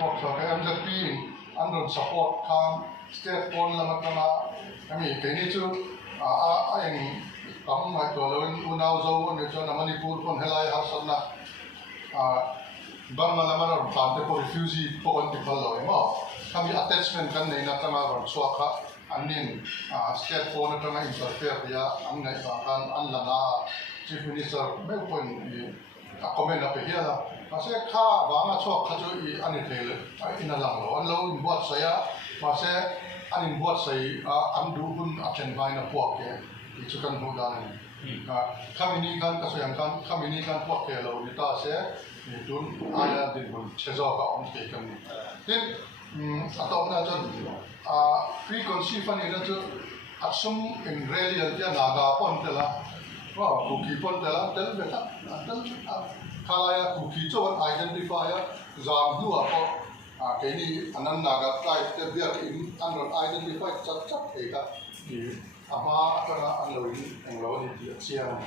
pok so ka MZP andon support kan state pon lama tanga kami kini chu eng kam mai to lo unau zo ne cho na Manipur pon helai har sanna bang lama na tam te ko refugee pon ti phalo mo kami attachment kan nei na tanga ron chuaka anin state pon tanga interfere ya an ngai ba kan an lana chief minister me pon comment na pe hiala mase kha wanga chok khajo I ani thele ina lang lo an lo in buat saya mase anin buat sai am du hun achen vai na puak ke I chu kan hu dan kami ni kan ka sayang kan kami ni kan puak ke lo ni ta se ni tun aya din bul chezo ka om ke kan ni tin atom na jon preconceived ani na chu asum in religion ya naga pon tela kuki pon tela tel beta tel kalaya kuki cho identifier zam du apo kini anan naga tribe te biar in anon identify chat chat eka ama kana anlo ni anglo ni ti siang